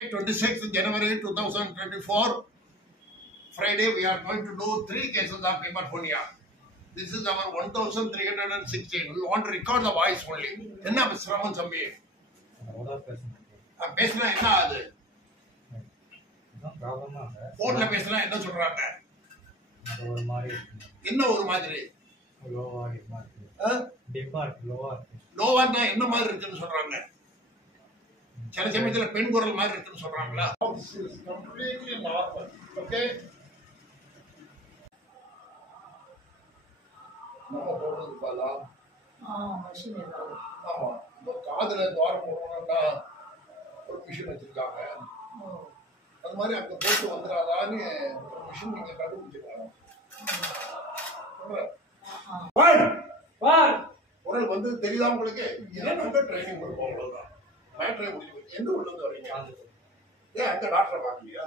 26th January 2024, Friday, we are going to do 3 cases of pneumonia. This is our 1316. We want to record the voice only. என்ன சிரமம் தம்பி? பேசினா என்ன ஆகுது? போன்ல பேசினா என்ன சொல்றாங்க? என்ன ஒரு மாதிரி? லோவானா என்ன மாதிரி இருக்குன்னு சொல்றாங்க? சில சமயத்துல பெண் குரல் மாதிரி இருக்குன்னு சொல்றாங்களா? Completely normal. Okay? நம்ம போடுறது பாலா மஷின் ஏதாவது ஆமா இந்த காதுல துவாரம் போடணும்னா ஒரு மிஷின் வச்சிருக்காங்க. அது மாதிரி அங்க போட்டு வந்துடாதான்னு ஒரு மிஷின் நீங்க கண்டுபிடிச்சிருக்காங்க. குரல் வந்து தெரியுதா உங்களுக்கு? என்ன ட்ரைனிங் கொடுப்போம் அவ்வளவுதான். மேட்ரை முடிஞ்சு எந்த ஊர்ல இருந்து வரீங்க? ஏன் அங்க டாக்டரை பார்க்கலையா?